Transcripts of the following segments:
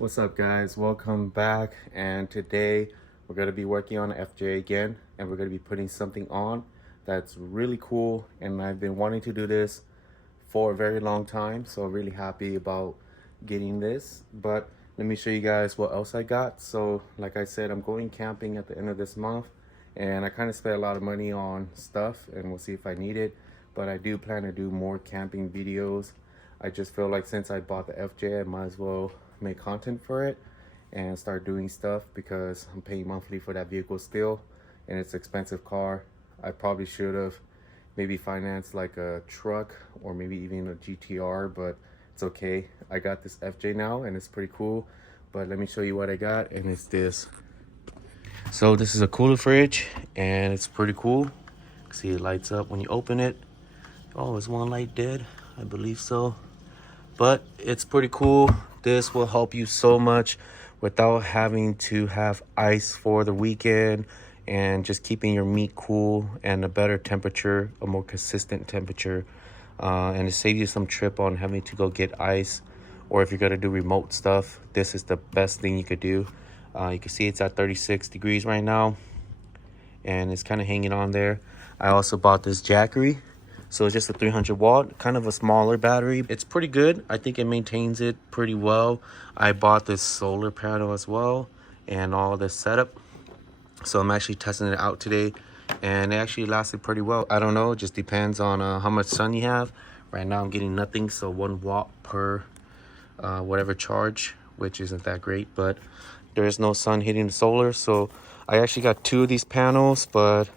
What's up, guys? Welcome back. And today we're going to be working on FJ again, and we're going to be putting something on that's really cool. And I've been wanting to do this for a very long time, so really happy about getting this. But let me show you guys what else I got. So like I said, I'm going camping at the end of this month, and I kind of spent a lot of money on stuff, and we'll see if I need it. But I do plan to do more camping videos. I just feel like since I bought the FJ, I might as well make content for it and start doing stuff, because I'm paying monthly for that vehicle still, and it's an expensive car. I probably should have maybe financed like a truck or maybe even a GTR, but it's okay. I got this FJ now and it's pretty cool. But let me show you what I got, and it's this. So this is a cooler fridge, and it's pretty cool. See, it lights up when you open it. Oh, is one light dead? I believe so. But it's pretty cool. This will help you so much without having to have ice for the weekend, and just keeping your meat cool and a better temperature, a more consistent temperature. And it saves you some trip on having to go get ice, or if you're going to do remote stuff, this is the best thing you could do. You can see it's at 36 degrees right now, and it's kind of hanging on there. I also bought this Jackery. So it's just a 300 watt, kind of a smaller battery. It's pretty good. I think it maintains it pretty well. I bought this solar panel as well and all this setup. So I'm actually testing it out today, and it actually lasted pretty well. I don't know, it just depends on how much sun you have. Right now I'm getting nothing, so 1 watt per whatever charge, which isn't that great, but there is no sun hitting the solar. So I actually got 2 of these panels, but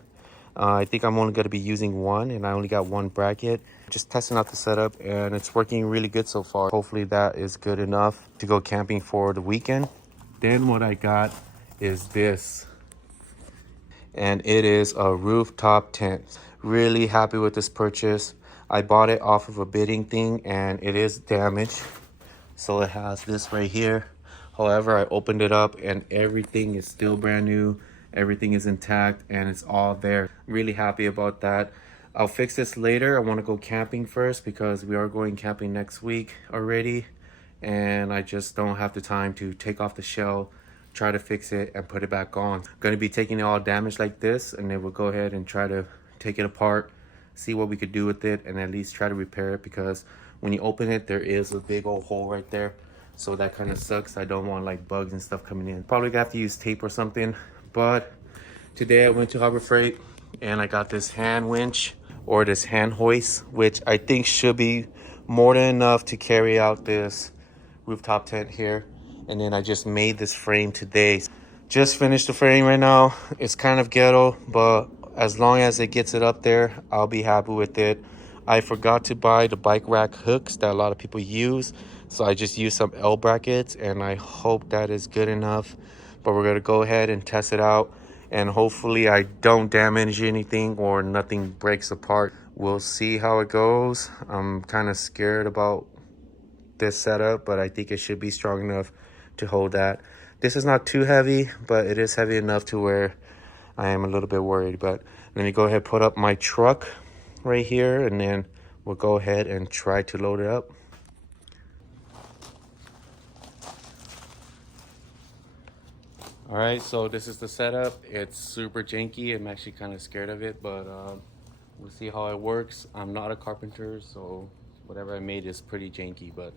I think I'm only going to be using one, and I only got 1 bracket. Just testing out the setup, and it's working really good so far. Hopefully that is good enough to go camping for the weekend. Then what I got is this, and it is a rooftop tent. Really happy with this purchase. I bought it off of a bidding thing, and it is damaged. So it has this right here. However, I opened it up and everything is still brand new. Everything is intact and it's all there. Really happy about that. I'll fix this later. I want to go camping first because we are going camping next week already, and I just don't have the time to take off the shell, try to fix it and put it back on. I'm going to be taking it all damaged like this, and then we'll go ahead and try to take it apart, see what we could do with it, and at least try to repair it, because when you open it, there is a big old hole right there. So that kind of sucks. I don't want like bugs and stuff coming in. Probably gonna have to use tape or something. But today I went to Harbor Freight and I got this hand winch, or this hand hoist, which I think should be more than enough to carry out this rooftop tent here. And then I just made this frame today. Just finished the frame right now. It's kind of ghetto, but as long as it gets it up there, I'll be happy with it. I forgot to buy the bike rack hooks that a lot of people use, so I just used some L brackets, and I hope that is good enough. But we're gonna go ahead and test it out, and hopefully I don't damage anything or nothing breaks apart. We'll see how it goes. I'm kind of scared about this setup, but I think it should be strong enough to hold that. This is not too heavy, but it is heavy enough to where I am a little bit worried. But let me go ahead and put up my truck right here, and then we'll go ahead and try to load it up. All right, so this is the setup. It's super janky. I'm actually kind of scared of it, but we'll see how it works. I'm not a carpenter, so whatever I made is pretty janky, but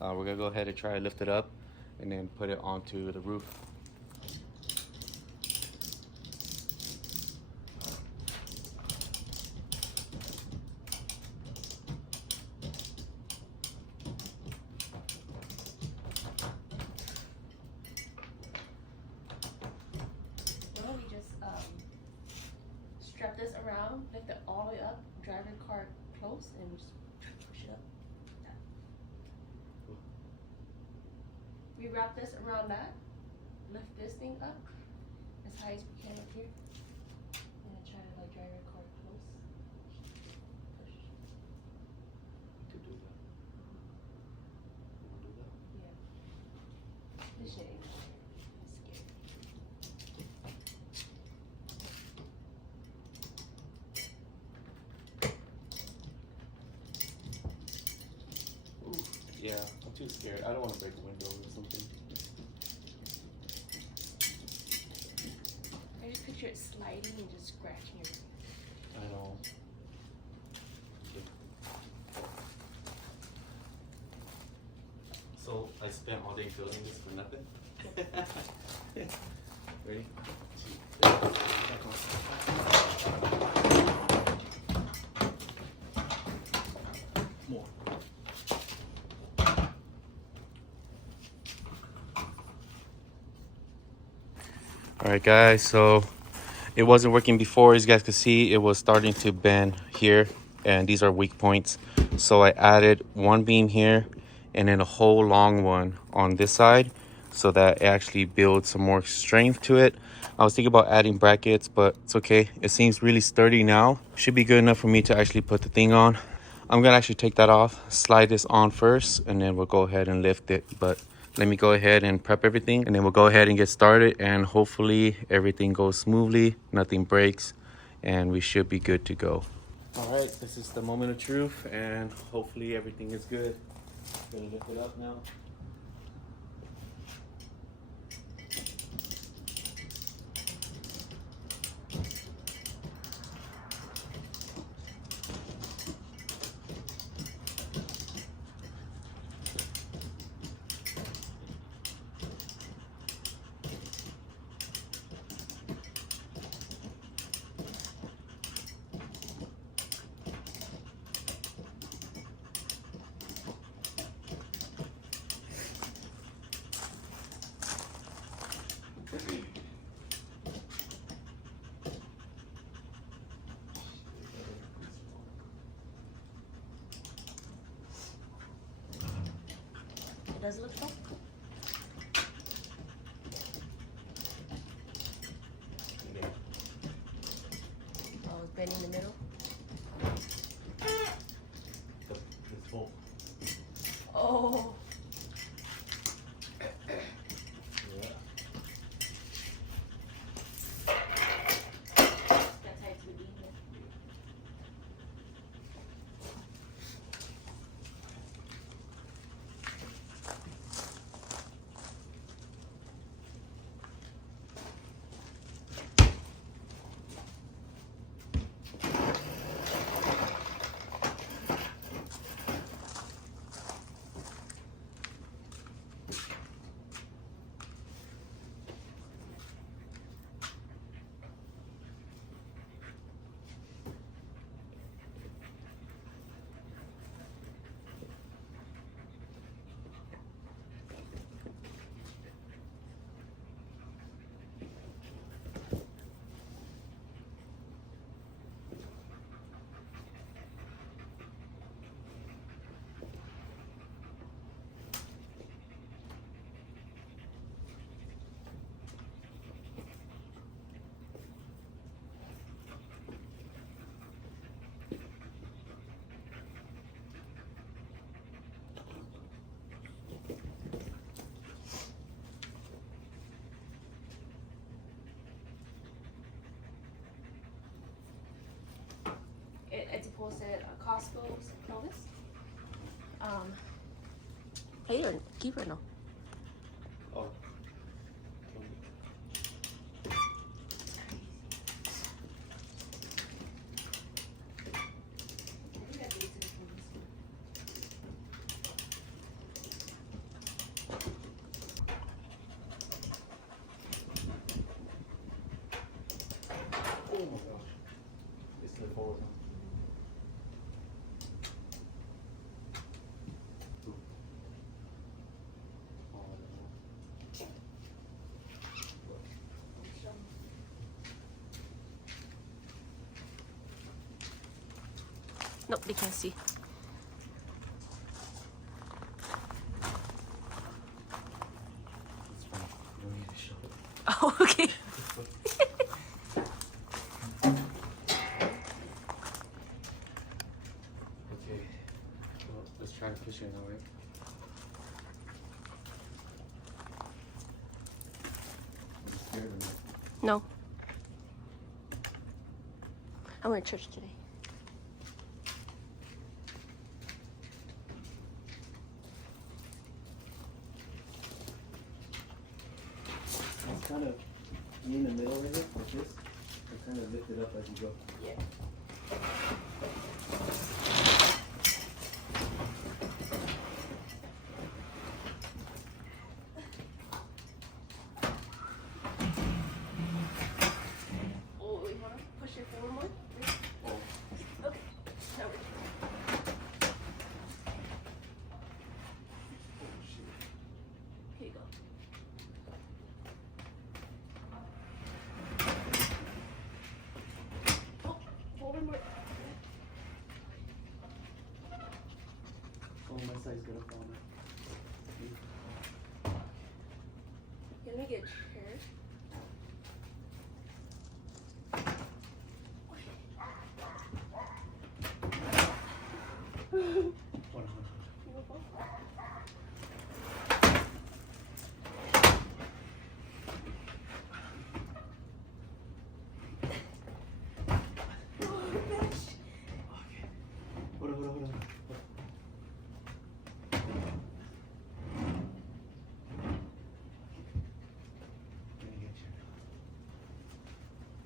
we're gonna go ahead and try to lift it up and then put it onto the roof. Why don't we just strap this around, lift it all the way up, drive your car close, and just push it up. Yeah. We wrap this around that, lift this thing up as high as we can up here, and then try to like drive your car close. Push. To do that. Want to do that? Yeah. This shit ain't hard. I'm scared. Ooh, yeah, I'm too scared. I don't want to break a window or something. sliding and just scratching your. I know. So I spent all day building this for nothing? Ready? More. Alright guys, so it wasn't working before. As you guys can see, it was starting to bend here, and these are weak points. So I added one beam here and then a whole long one on this side so that it actually builds some more strength to it. I was thinking about adding brackets, but it's okay. It seems really sturdy now. Should be good enough for me to actually put the thing on. I'm gonna actually take that off, slide this on first, and then we'll go ahead and lift it. But let me go ahead and prep everything, and then we'll go ahead and get started, and hopefully everything goes smoothly, nothing breaks, and we should be good to go. All right, this is the moment of truth, and hopefully everything is good. Gonna lift it up now. It does look full. Yeah. Oh, it's bending in the middle. It's full. Oh. Yeah. That's how it's been eaten. It's supposed to Costco's Clovis. Hey, or keep or no? Oh. Oh my gosh. It's the forward now. Nope, they can't see. It's fine. You don't need to show it. Oh, okay. Okay. Well, let's try to push it now, right? I'm scared of it. No. I went to church today. It's kind of in the middle right here, like this. kind of lift it up as you go. Yeah. Oh, you want to push it forward more? Oh. Okay. Now we're here you go. Oh, forward more. Oh, my side's gonna fall now. Can we get a chair? Hold on. Hold on.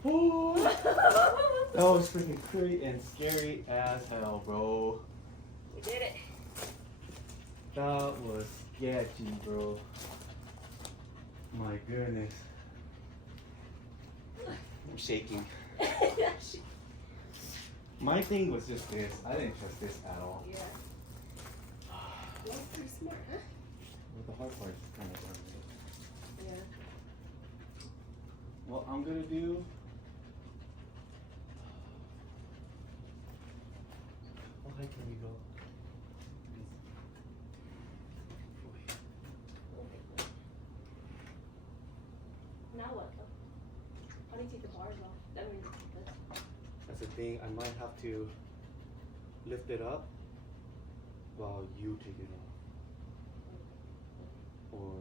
Oh, that was freaking crazy and scary as hell, bro. We did it. That was sketchy, bro. My goodness. I'm shaking. My thing was just this. I didn't trust this at all. Yeah. Well, pretty smart, huh? But the hard part is kind of hard. Yeah. What I'm gonna do. How high can we go? Now what though? How do you take the bars off? That means this. That's the thing. I might have to lift it up while you take it off. Or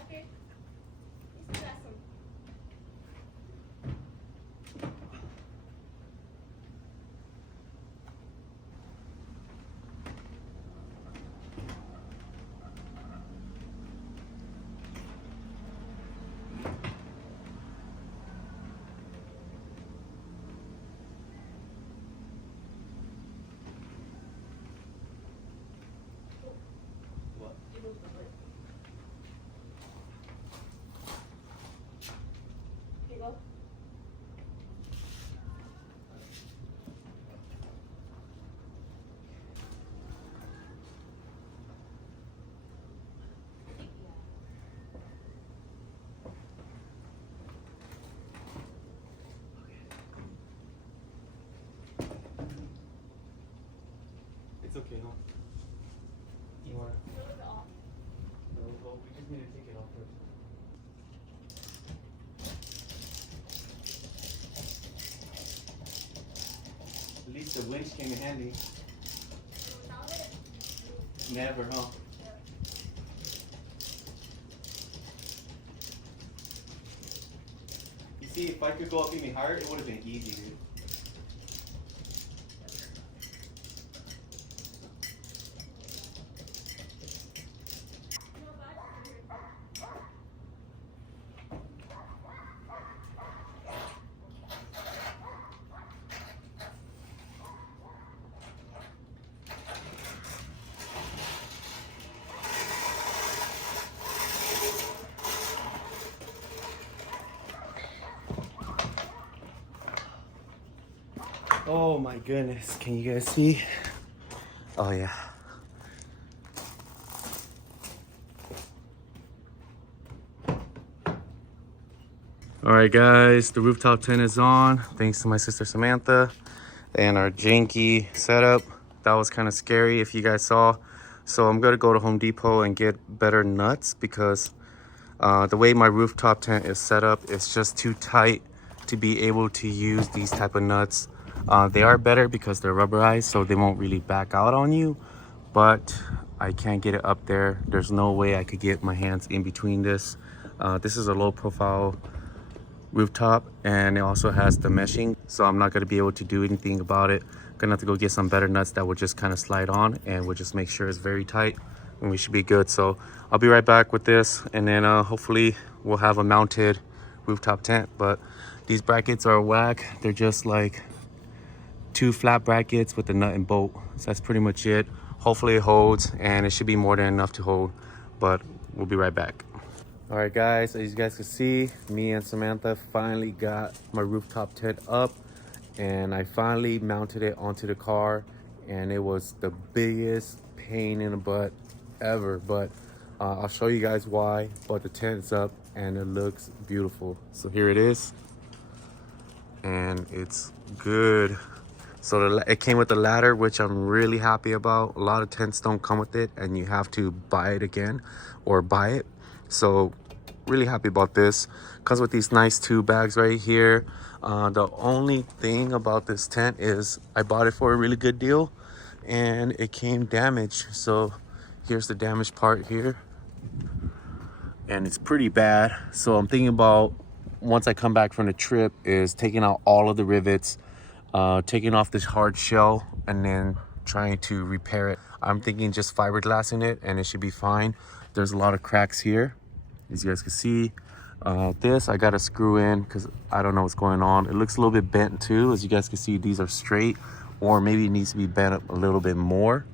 Okay. You still got some. what? You move the lid. Here you go. It's okay, huh? You wanna? A little bit off. No, well, we just need to take it off first. At least the winch came in handy. Without it? Never, huh? Yeah. You see, if I could go up even higher, it would have been easy, dude. Oh my goodness, can you guys see? Oh yeah. All right guys, the rooftop tent is on thanks to my sister Samantha and our janky setup. That was kind of scary if you guys saw. So I'm gonna go to Home Depot and get better nuts because the way my rooftop tent is set up, it's just too tight to be able to use these type of nuts. They are better because they're rubberized, so they won't really back out on you, but I can't get it up there. There's no way I could get my hands in between this. This is a low profile rooftop, and it also has the meshing, so I'm not going to be able to do anything about it. Gonna have to go get some better nuts that will just kind of slide on, and we'll just make sure it's very tight, and we should be good. So I'll be right back with this, and then hopefully we'll have a mounted rooftop tent. But these brackets are whack. They're just like 2 flat brackets with a nut and bolt, so that's pretty much it. Hopefully it holds, and it should be more than enough to hold, but we'll be right back. All right guys, as you guys can see, me and Samantha finally got my rooftop tent up, and I finally mounted it onto the car, and it was the biggest pain in the butt ever, but I'll show you guys why. But the tent is up and it looks beautiful. So here it is, and it's good. So it came with the ladder, which I'm really happy about. A lot of tents don't come with it, and you have to buy it again or buy it. So really happy about this. Comes with these nice 2 bags right here. The only thing about this tent is I bought it for a really good deal, and it came damaged. So here's the damaged part here, and it's pretty bad. So I'm thinking about, once I come back from the trip, is taking out all of the rivets, taking off this hard shell, and then trying to repair it. I'm thinking just fiberglassing it, and it should be fine. There's a lot of cracks here, as you guys can see. This I gotta screw in because I don't know what's going on. It looks a little bit bent too. As you guys can see, these are straight, or maybe it needs to be bent up a little bit more.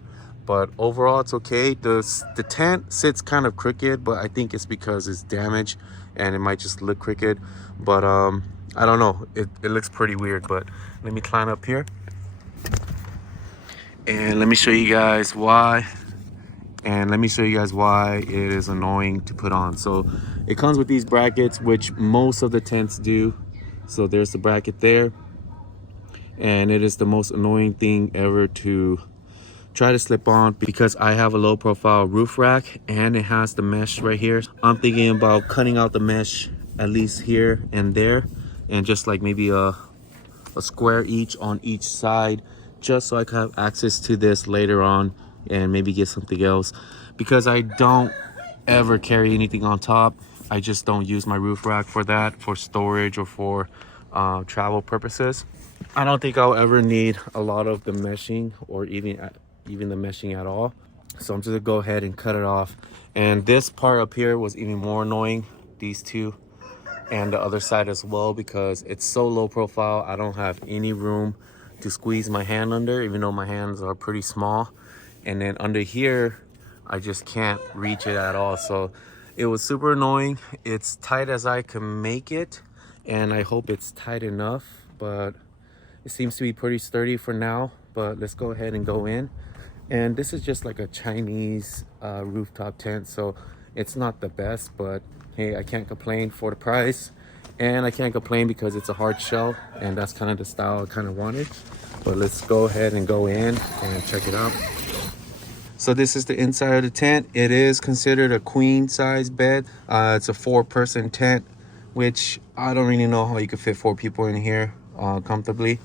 But overall, it's okay. The tent sits kind of crooked, but I think it's because it's damaged and it might just look crooked. But I don't know. It looks pretty weird. But let me climb up here, and let me show you guys why. It is annoying to put on. So it comes with these brackets, which most of the tents do. So there's the bracket there, and it is the most annoying thing ever to try to slip on, because I have a low profile roof rack and it has the mesh right here. I'm thinking about cutting out the mesh at least here and there, and just like maybe a square each on each side, just so I can have access to this later on and maybe get something else, because I don't ever carry anything on top. I just don't use my roof rack for that, for storage or for travel purposes. I don't think I'll ever need a lot of the meshing, or even the meshing at all. So I'm just gonna go ahead and cut it off. And this part up here was even more annoying, these two, and the other side as well, because it's so low profile. I don't have any room to squeeze my hand under, even though my hands are pretty small. And then under here, I just can't reach it at all. So it was super annoying. It's tight as I can make it, and I hope it's tight enough, but it seems to be pretty sturdy for now. But let's go ahead and go in. And this is just like a Chinese rooftop tent, so it's not the best, but hey, I can't complain for the price, and I can't complain because it's a hard shell, and that's kind of the style I kind of wanted. But let's go ahead and go in and check it out. So this is the inside of the tent. It is considered a queen size bed. It's a 4-person tent, which I don't really know how you could fit 4 people in here comfortably.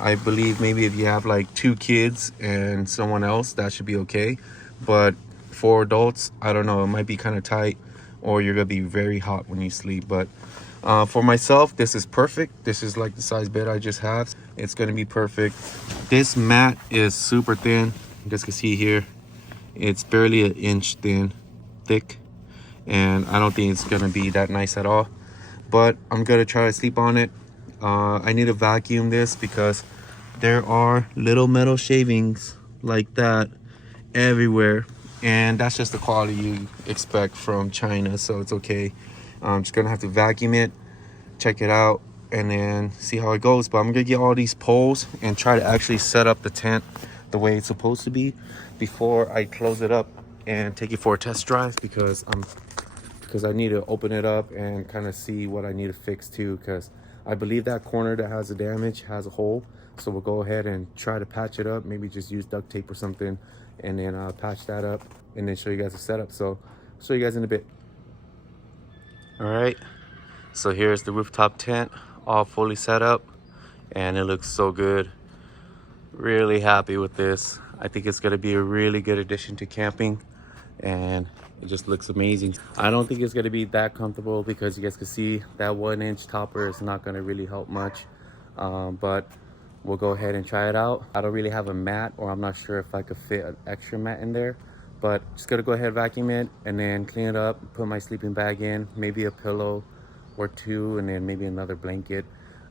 I believe maybe if you have like 2 kids and someone else, that should be okay. But for adults, I don't know, it might be kind of tight, or you're gonna be very hot when you sleep. But for myself, this is perfect. This is like the size bed I just have. It's gonna be perfect. This mat is super thin. You guys can see here, it's barely an inch thick, and I don't think it's gonna be that nice at all. But I'm gonna try to sleep on it. I need to vacuum this because there are little metal shavings like that everywhere, and that's just the quality you expect from China, so it's okay. I'm just gonna have to vacuum it, check it out, and then see how it goes. But I'm gonna get all these poles and try to actually set up the tent the way it's supposed to be before I close it up and take it for a test drive, because I need to open it up and kind of see what I need to fix too, because I believe that corner that has the damage has a hole. So we'll go ahead and try to patch it up, maybe just use duct tape or something, and then patch that up, and then show you guys the setup. So I'll show you guys in a bit. All right, so here's the rooftop tent all fully set up, and it looks so good. Really happy with this. I think it's gonna be a really good addition to camping, and It just looks amazing. I don't think it's gonna be that comfortable because you guys can see that 1-inch topper is not gonna really help much. But we'll go ahead and try it out. I don't really have a mat, or I'm not sure if I could fit an extra mat in there, but just gonna go ahead, vacuum it, and then clean it up, put my sleeping bag in, maybe a pillow or two, and then maybe another blanket,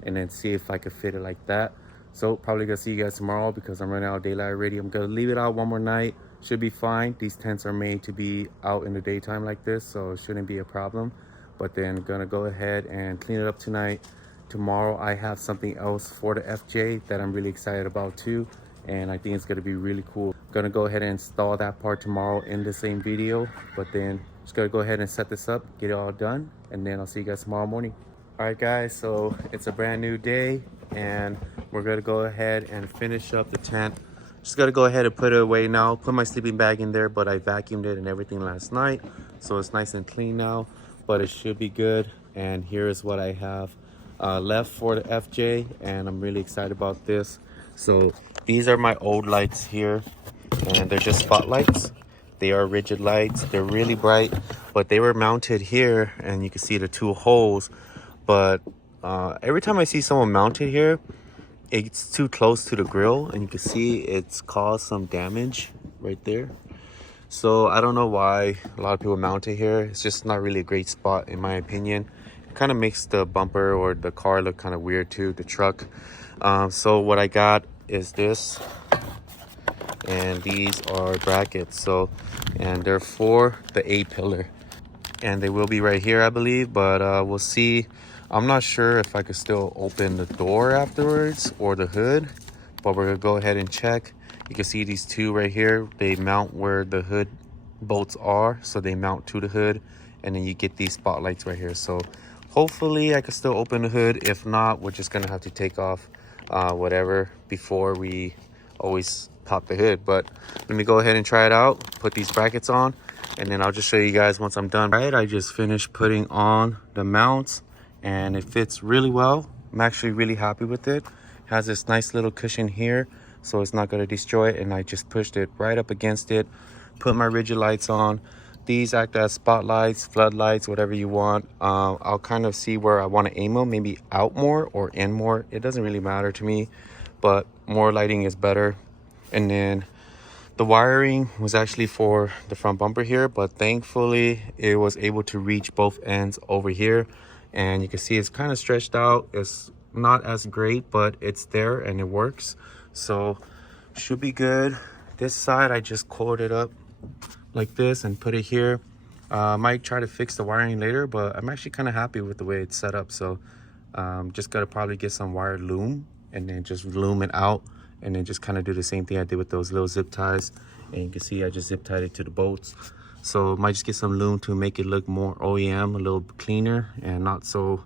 and then see if I could fit it like that. So probably gonna see you guys tomorrow because I'm running out of daylight already. I'm gonna leave it out one more night. Should be fine. These tents are made to be out in the daytime like this, so it shouldn't be a problem. But then gonna go ahead and clean it up tonight. Tomorrow I have something else for the FJ that I'm really excited about too, and I think it's gonna be really cool. Gonna go ahead and install that part tomorrow in the same video, but then just gonna go ahead and set this up, get it all done, and then I'll see you guys tomorrow morning. All right guys, so it's a brand new day and we're gonna go ahead and finish up the tent. Just gotta go ahead and put it away now, put my sleeping bag in there, but I vacuumed it and everything last night, so it's nice and clean now, but it should be good. And here is what I have left for the FJ, and I'm really excited about this. So these are my old lights here, and they're just spotlights. They are rigid lights, they're really bright, but they were mounted here, and you can see the two holes. But every time I see someone mounted here, it's too close to the grill, and you can see it's caused some damage right there. So I don't know why a lot of people mount it here. It's just not really a great spot in my opinion. It kind of makes the bumper or the car look kind of weird too, the truck. So what I got is this, and these are brackets. So, and they're for the A pillar, and they will be right here, I believe, but we'll see. I'm not sure if I could still open the door afterwards or the hood, but we're gonna go ahead and check. You can see these two right here, they mount where the hood bolts are, so they mount to the hood, and then you get these spotlights right here. So hopefully I can still open the hood. If not, we're just gonna have to take off whatever before we always pop the hood. But let me go ahead and try it out, put these brackets on, and then I'll just show you guys once I'm done. All right, I just finished putting on the mounts and it fits really well. I'm actually really happy with it. It has this nice little cushion here, so it's not going to destroy it, and I just pushed it right up against it, put my rigid lights on. These act as spotlights, floodlights, whatever you want. I'll kind of see where I want to aim them, maybe out more or in more. It doesn't really matter to me, but more lighting is better. And then the wiring was actually for the front bumper here, but thankfully it was able to reach both ends over here. And you can see it's kind of stretched out. It's not as great, but it's there and it works. So should be good. This side, I just coiled it up like this and put it here. Might try to fix the wiring later, but I'm actually kind of happy with the way it's set up. So just gotta probably get some wire loom and then just loom it out, and then just kind of do the same thing I did with those little zip ties. And you can see I just zip tied it to the bolts. So might just get some loom to make it look more OEM, a little cleaner and not so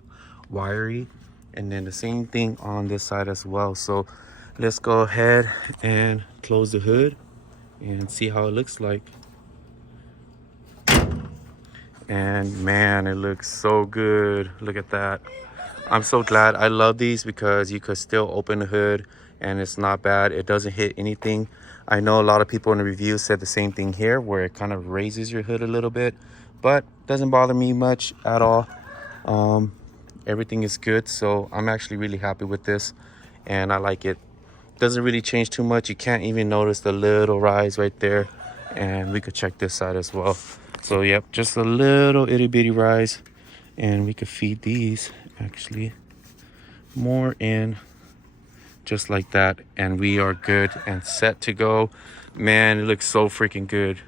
wiry. And then the same thing on this side as well. So let's go ahead and close the hood and see how it looks like. And man, it looks so good. Look at that. I'm so glad. I love these because you could still open the hood and it's not bad. It doesn't hit anything. I know a lot of people in the review said the same thing here, where it kind of raises your hood a little bit, but doesn't bother me much at all. Everything is good, so I'm actually really happy with this, and I like it. Doesn't really change too much. You can't even notice the little rise right there, and we could check this side as well. So yep, just a little itty bitty rise, and we could feed these actually more in, just like that, and we are good and set to go. Man, it looks so freaking good.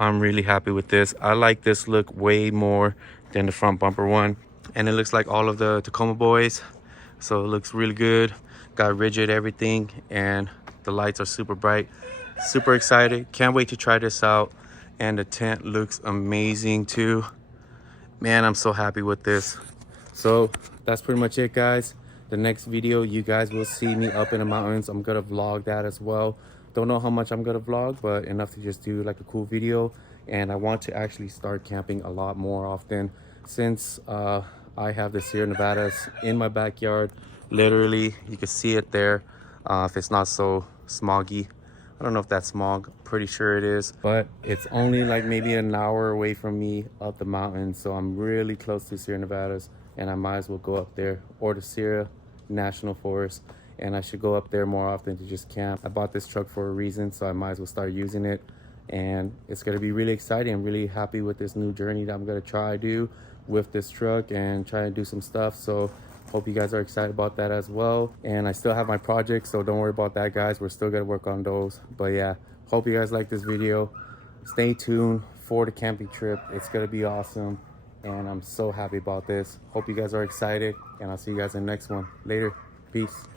I'm really happy with this. I like this look way more than the front bumper one, and it looks like all of the Tacoma boys, so it looks really good. Got rigid everything, and the lights are super bright. Super excited, can't wait to try this out. And the tent looks amazing too. Man, I'm so happy with this. So that's pretty much it, guys. The next video, you guys will see me up in the mountains. I'm gonna vlog that as well. Don't know how much I'm gonna vlog, but enough to just do like a cool video. And I want to actually start camping a lot more often, since I have the Sierra Nevadas in my backyard. Literally, you can see it there if it's not so smoggy. I don't know if that's smog, pretty sure it is, but it's only like maybe an hour away from me up the mountain. So I'm really close to Sierra Nevadas, and I might as well go up there, or the Sierra National Forest. And I should go up there more often to just camp. I bought this truck for a reason, so I might as well start using it. And it's gonna be really exciting. I'm really happy with this new journey that I'm gonna try to do with this truck and try to do some stuff. So hope you guys are excited about that as well. And I still have my projects, so don't worry about that, guys. We're still gonna work on those. But yeah, hope you guys like this video. Stay tuned for the camping trip. It's gonna be awesome, and I'm so happy about this. Hope you guys are excited, and I'll see you guys in the next one. Later. Peace.